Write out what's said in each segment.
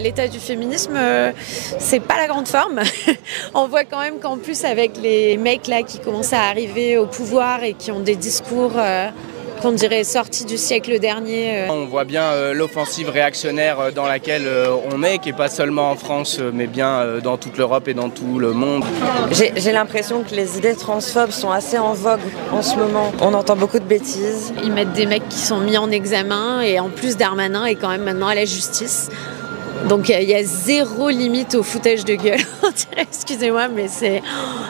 L'état du féminisme, c'est pas la grande forme. On voit quand même qu'en plus avec les mecs là qui commencent à arriver au pouvoir et qui ont des discours qu'on dirait sortis du siècle dernier. On voit bien l'offensive réactionnaire dans laquelle on est, qui n'est pas seulement en France, mais bien dans toute l'Europe et dans tout le monde. J'ai l'impression que les idées transphobes sont assez en vogue en ce moment. On entend beaucoup de bêtises. Ils mettent des mecs qui sont mis en examen et en plus Darmanin est quand même maintenant à la justice. Donc il y a zéro limite au foutage de gueule. Excusez-moi, mais c'est...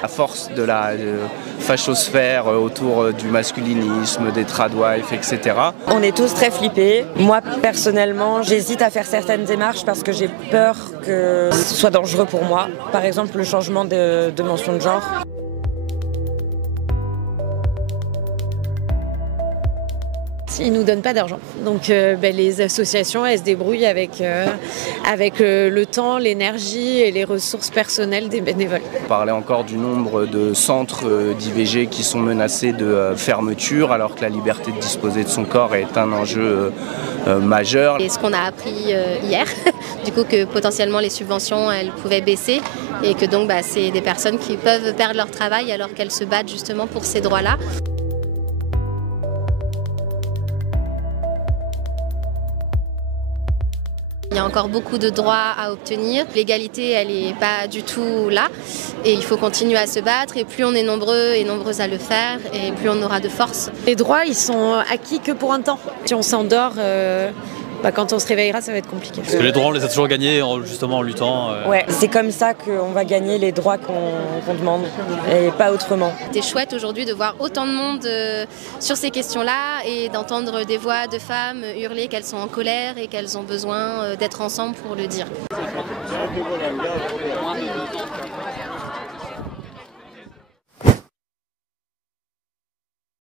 À force de la fachosphère autour du masculinisme, des tradwives, etc. On est tous très flippés. Moi, personnellement, j'hésite à faire certaines démarches parce que j'ai peur que ce soit dangereux pour moi. Par exemple, le changement de mention de genre. Ils ne nous donnent pas d'argent. Donc les associations, elles se débrouillent avec le temps, l'énergie et les ressources personnelles des bénévoles. On parlait encore du nombre de centres d'IVG qui sont menacés de fermeture, alors que la liberté de disposer de son corps est un enjeu majeur. Et ce qu'on a appris hier, du coup que potentiellement les subventions elles pouvaient baisser et que donc c'est des personnes qui peuvent perdre leur travail alors qu'elles se battent justement pour ces droits-là. Il y a encore beaucoup de droits à obtenir. L'égalité, elle n'est pas du tout là. Et il faut continuer à se battre. Et plus on est nombreux et nombreuses à le faire, et plus on aura de force. Les droits, ils sont acquis que pour un temps. Si on s'endort, quand on se réveillera, ça va être compliqué. Parce que les droits, on les a toujours gagnés justement en luttant. Ouais, c'est comme ça qu'on va gagner les droits qu'on demande, et pas autrement. C'était chouette aujourd'hui de voir autant de monde sur ces questions-là et d'entendre des voix de femmes hurler qu'elles sont en colère et qu'elles ont besoin d'être ensemble pour le dire.